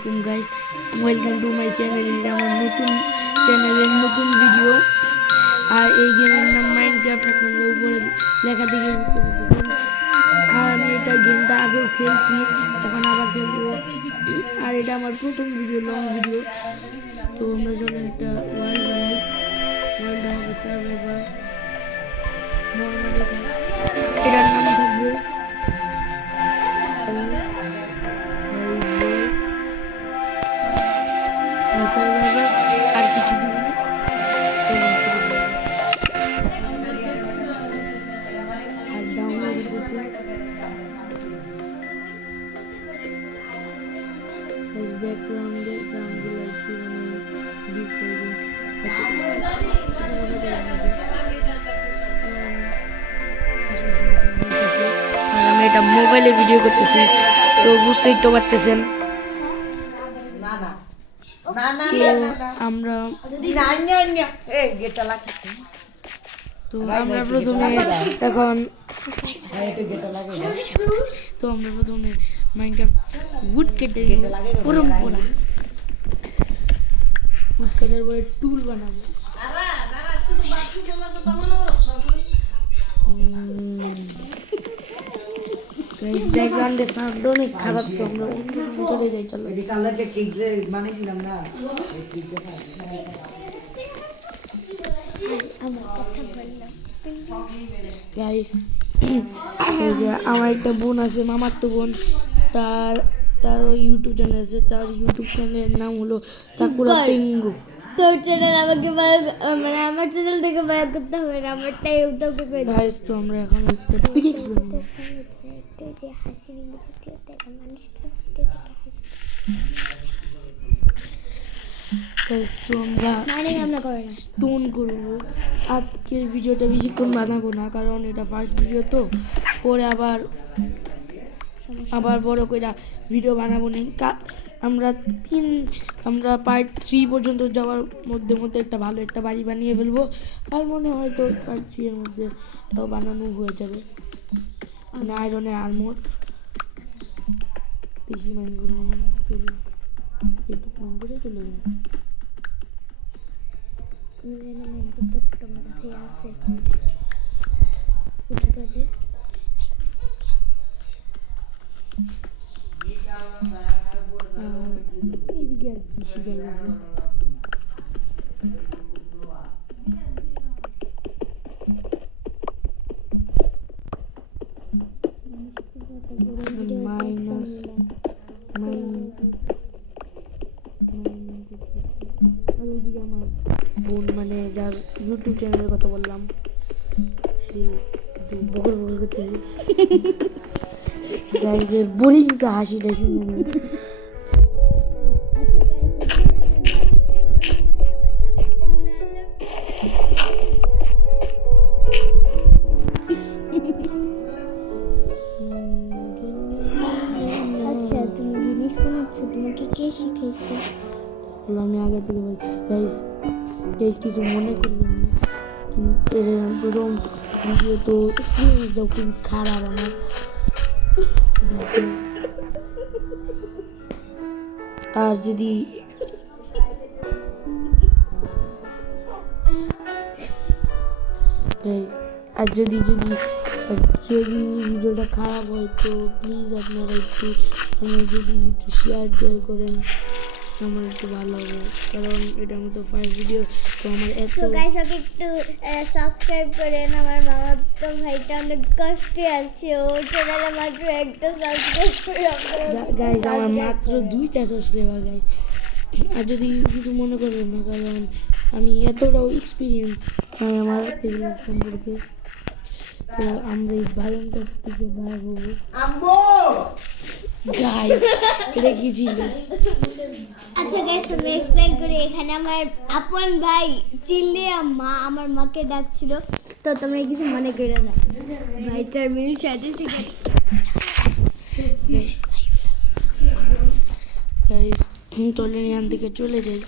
আলাইকুম guys, welcome to my channel. এটা আমার নতুন চ্যানেলের নতুন ভিডিও। আর এই গেমের নাম মাইনক্রাফট, আপনাদের উপরে লেখা দেখে বুঝতে পারতেছেন। আর আমি এটা গেমটা আগেও খেলছি, এখন আবার খেলবো। আর এটা আমার প্রথম ভিডিও, লং ভিডিও। তো আমরা চলেন একটা ওয়ার্ল্ড বানাই। ওয়ার্ল্ড হবে সার্ভাইভার, নর্মালি থাকবে। এটার নাম থাকবে সার্ভাইভার, আর কিছু দিব না। আর ডাউনলোড করতেছি ব্যাকগ্রাউন্ডে সাউন্ডগুলো একটু ডিসপ্লে আর আমি এটা মোবাইলে ভিডিও করতেছি, তো বুঝতেই তো পারতেছেন। আমরা প্রথমে এখন আমরা প্রথমে মাইনক্রাফট উড কেটে পরম্পরা উড কাটার পরে টুল বানাবো। ব্যাকগ্রাউন্ডের সাউন্ড অনেক খারাপ, তো আমরা চলে যাই। চলো বানিয়েছিলাম না আমার একটা বোন আছে, মামার তো বোন, তার ইউটিউব চ্যানেল আছে। তার ইউটিউব চ্যানেলের নাম হলো সাকুরা পেঙ্গু। তোর চ্যানেল আমাকে মানে আমার চ্যানেল থেকে বায় করতে হবে না, আমারটা ইউটিউবে করে দাও। গাইস, তো আমরা এখন একটা পিকএক্স বানাবো। যে হাসি নিচে থেকে মানুষ তো আমরা স্টোন করবো। আজকের ভিডিওটা বেশিক্ষণ বানাবো না, কারণ এটা ফার্স্ট ভিডিও, তো পরে আবার বড় করে ভিডিও বানাবো না। আমরা পার্ট 3 পর্যন্ত যাওয়ার মধ্যে একটা ভালো একটা বাড়ি বানিয়ে ফেলবো। আর মনে হয় তো পার্ট 3 এর মধ্যে তাও বানানো হয়ে যাবে। মানে আয়রনের আর্মর বেশি মাইন্ড করবো না, চলে চলে যাবে। এদিকে আর বেশি গাই আছে। আর ওইদিকে আমার বোন, মানে যার ইউটিউব চ্যানেলের কথা বললাম, সে বকর বকর করতে বোরিং হাসিটা শুনে। আচ্ছা, তুমি জিনিস বানাচ্ছো, তোমাকে কে শিখেছে? আমি আগে থেকে বলি গাইস, কিছু মনে করবেন না। প্রথম ভিডিও তো এক্সপিরিয়েন্সটাও খুব খারাপ আমার। আর যদি ভিডিওটা খারাপ হয়, তো প্লিজ আপনারা যদি একটু শেয়ার করেন, আমার একটু ভালো হবে, কারণ এটা আমার তো ফার্স্ট ভিডিও। তো আমার গাইস, ওকে একটু সাবস্ক্রাইব করেন। আমার মামা তো ভাইটা অনেক কষ্টে আছে, ওর চ্যানেলে মাত্র একটা সাবস্ক্রাইব করে গাইস, আমার মাত্র 2টা সাবস্ক্রাইবার গাইস। আর যদি কিছু মনে করবেন না, কারণ আমি এতটাও এক্সপিরিয়েন্স নাই আমার এগুলো সম্পর্কে। তো আমরা এই ভয়ঙ্কর থেকে বার হবো। এটা কি ছিল? আচ্ছা গাইস, আমি এক্সপ্লেইন করি। এখানে আমার আপন ভাই চিল্লে আমার মাকে ডাকছিল, তো তোমরা কিছু মনে করো না। ভাই 4 মিনিট সাথে গাইস, চলেন এখান থেকে চলে যাই,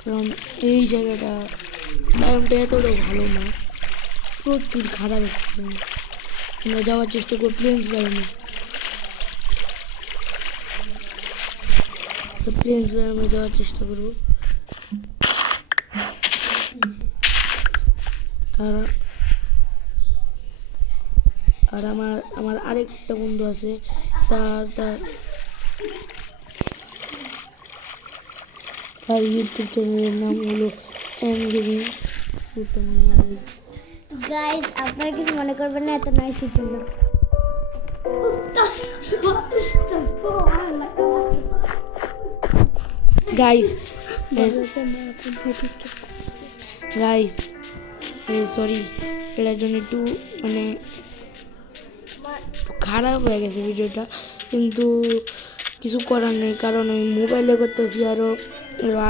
কারণ এই জায়গাটা বায়োমটা এতটাও ভালো না, প্রচুর খারাপ একটা। আমরা যাওয়ার চেষ্টা করি প্লেন্স বায়োমে। তো প্লেন্স ব্যায়ামে যাওয়ার চেষ্টা করবো। আর আর আমার আরেকটা বন্ধু আছে, তার তার তার ইউটিউব চ্যানেলের নাম হলো এম গেমিং। গাইস আপনারা কিছু মনে করবেন না, এত নয়েসের জন্য। গাইস গাইস সরি, এটার জন্য একটু মানে খারাপ হয়ে গেছে ভিডিওটা, কিন্তু কিছু করার নেই, কারণ আমি মোবাইলে করতেছি। আরও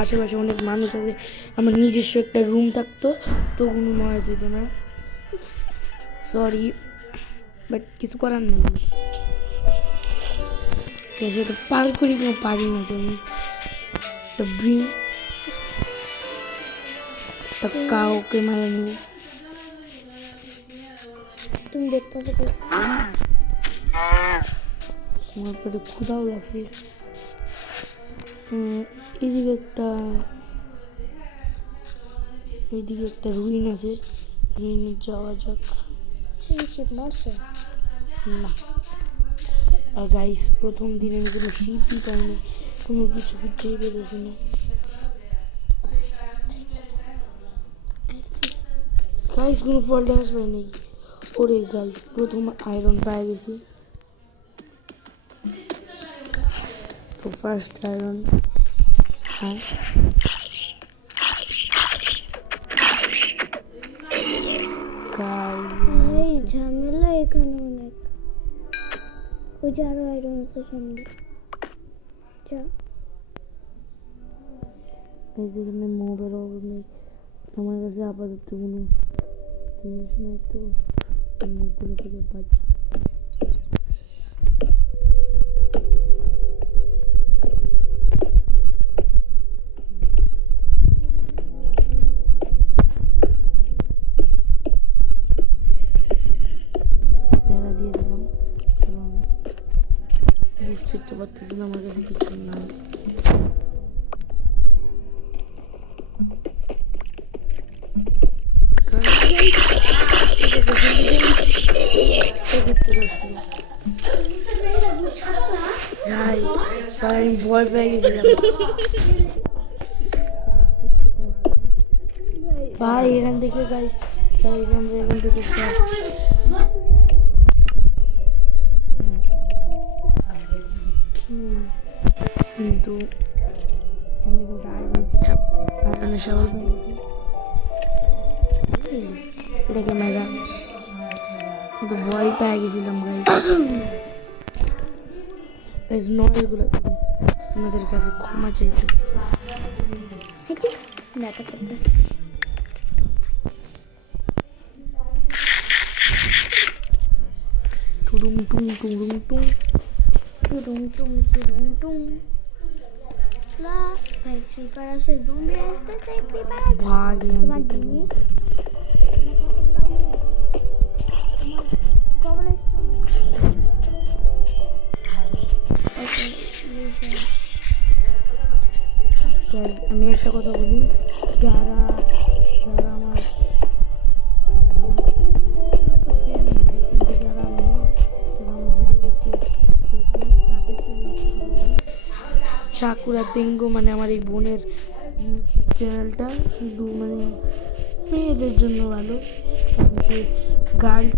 আশেপাশে অনেক মানুষ আছে, আমার নিজস্ব একটা রুম থাকতো তো কোনো নয়েজ হতো না। সরি, বাট কিছু করার নেই। সে তো পার করি না, পারি না তো আমি কাউকে মারা নেব। তুমি দেখতে পাবে আমার পেটে ক্ষুধাও লাগছে। এইদিকে একটা রুইন আছে, রুইনে যাওয়া যাক। না আর গাইস, প্রথম দিন আমি কোনো শিপই পাইনি, কোনো কিছু খুঁজেই পেতেছি না। গাইস কোনো ফল ড্যামেজ পাই নাই। ওরে গাইস, প্রথম আয়রন পাই গেছি, তো ফার্স্ট আয়রন। হ্যাঁ এই ঝামেলা এখানে অনেক। ওই যে আরো আয়রন আছে সামনে। যেখানে মোবাইল অভাব নেই আমার কাছে, আপাতত কোনো জিনিস নেই, তো মুখগুলো থেকে পাচ্ছি। প্যারা দিয়ে দিলাম, কারণ বুঝতে তো পারতেছি না আমার কাছে কিছু নাই। আমি ভয় পেয়ে গেছিলাম ভাই। এখান থেকে গাইস আমরা এখান থেকে কিন্তু এটাকে মেয়েরা কিন্তু ভয় পেয়ে গেছিলাম গাইস। গাইস নয়েজগুলো আমাদের কাছে ক্ষমা চাইতেছি। টুডুম টুম টুডুম টুম টুডুম টুম টুডুম টুম। ভাই ক্রিপার আছে, জম্বি আসতেছে, ক্রিপার আছে। ভাগ তোমার জিনিস আমি একটা কথা বলি, যারা যারা আমার সাকুরা তেঙ্গো মানে আমার এই বোনের চ্যানেলটা শুধু মানে মেয়েদের জন্য ভালো, কারণ সে গার্ল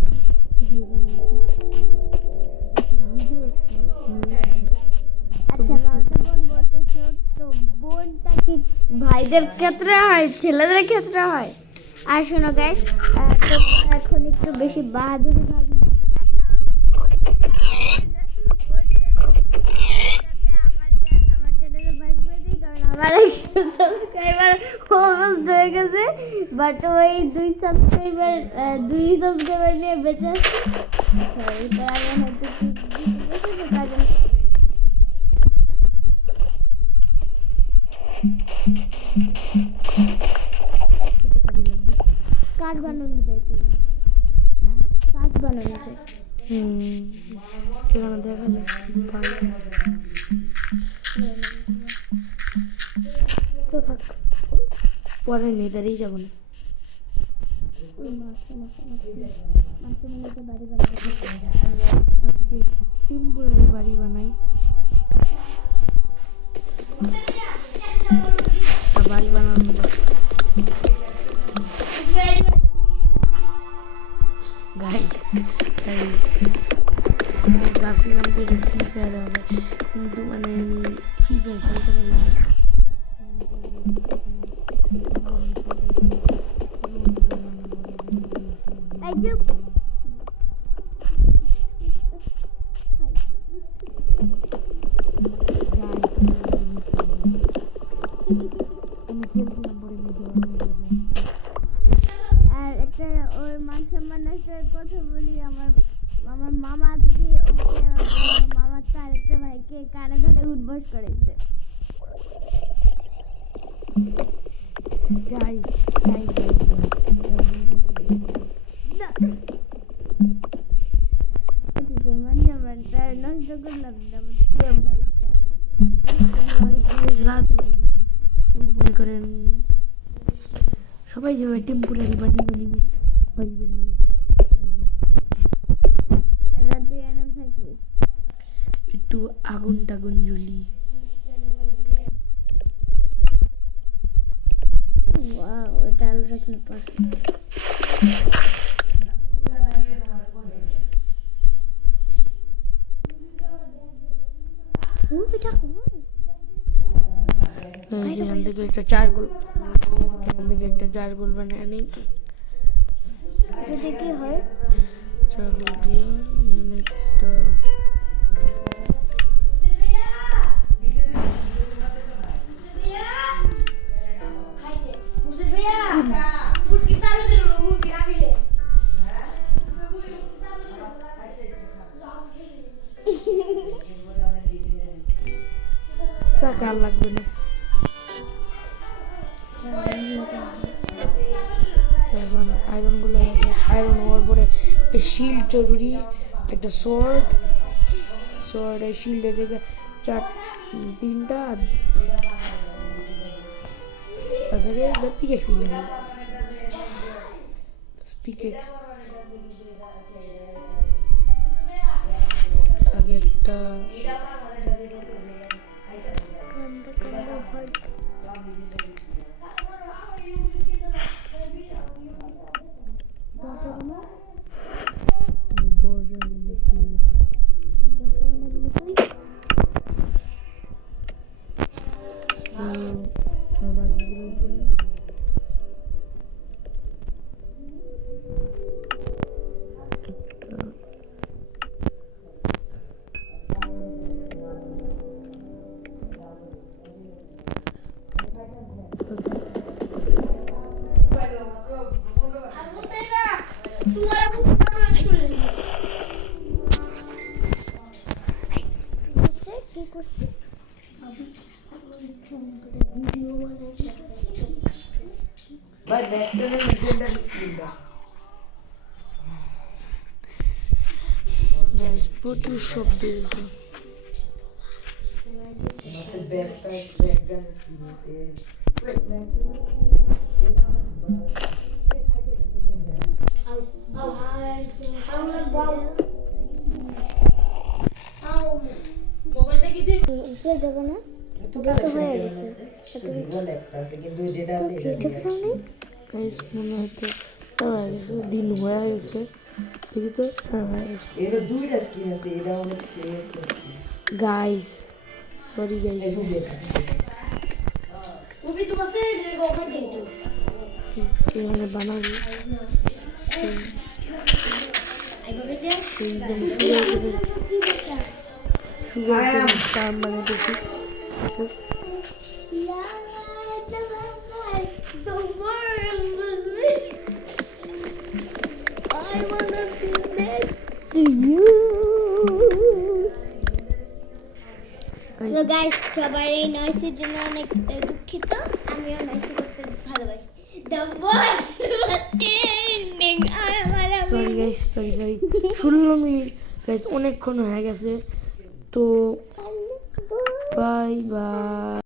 ভাইদের ক্ষেত্রে হয়, ছেলেদের ক্ষেত্রে হয়। আর শোনো গাইস, এখন একটু বেশি বাহাদুরি ভাবনা আমার চ্যানেলে ভাইব করে দিই, কারণ আমার একটা সাবস্ক্রাইবার অলমোস্ট হয়ে গেছে, বাট ওই 2 সাবস্ক্রাইবার নিয়ে বেঁচে আছে। কাঠ বানানো যায়, হ্যাঁ কাঠ বানানো যায়। সেখানে দেখা যাচ্ছে পরে নেই দাঁড়িয়ে যাবো না। আজকে টেম্পোরারি বাড়ি বানাই, বাড়ি বানানো গাইস ভাবছিলাম যে ফ্রি ফায়ার হবে, কিন্তু মানে আমি ফ্রি ফায়ার খেলতে পারি না। আর একটা ওর মান সম্মান কথা বলি, আমার আমার মামা আজকে ওকে আমার মামার তো আরেকটা ভাইকে কানে ধরে উঠবস করেছে। মান সম্মানটা নষ্ট করলাম না আমার প্রিয় ভাইটা। মনে করেন সবাই যাবে টেম্পোরারি বাড়ি বানিয়ে রাতে এরম থাকবে, একটু আগুন টাগুন জ্বলি। ওয়াও, এটা আলো রাখলে পারফেক্ট। এখান থেকে একটা চারগোল বানিয়ে আনি, এটা কি হয়? চারগোল দিয়ে এখানে একটা টাকা আর লাগবে না। তখন আয়রনগুলো আয়রন হওয়ার পরে একটা শিল্ড জরুরি, একটা সোর্ড এই শিল্ডের জায়গায় তিনটা আর তারপরে পিকেক্স আগে একটা প্রচুর শব্দ এসে যাবো না, হয়ে গেছে মনে হচ্ছে হয়ে গেছে, দিন হয়ে গেছে, দেখি তো হয়ে গেছে গাইস, সরি গাইস। এখানে বানাবো সুগার চার বানাতেছি। তো গাইস, সবার এই নয়েসের জন্য অনেক দুঃখিত, আমিও নয়েস করতে ভালোবাসি। Sorry guys, sorry 16 minute guys, অনেকক্ষণ হয়ে গেছে, তো বাই বাই।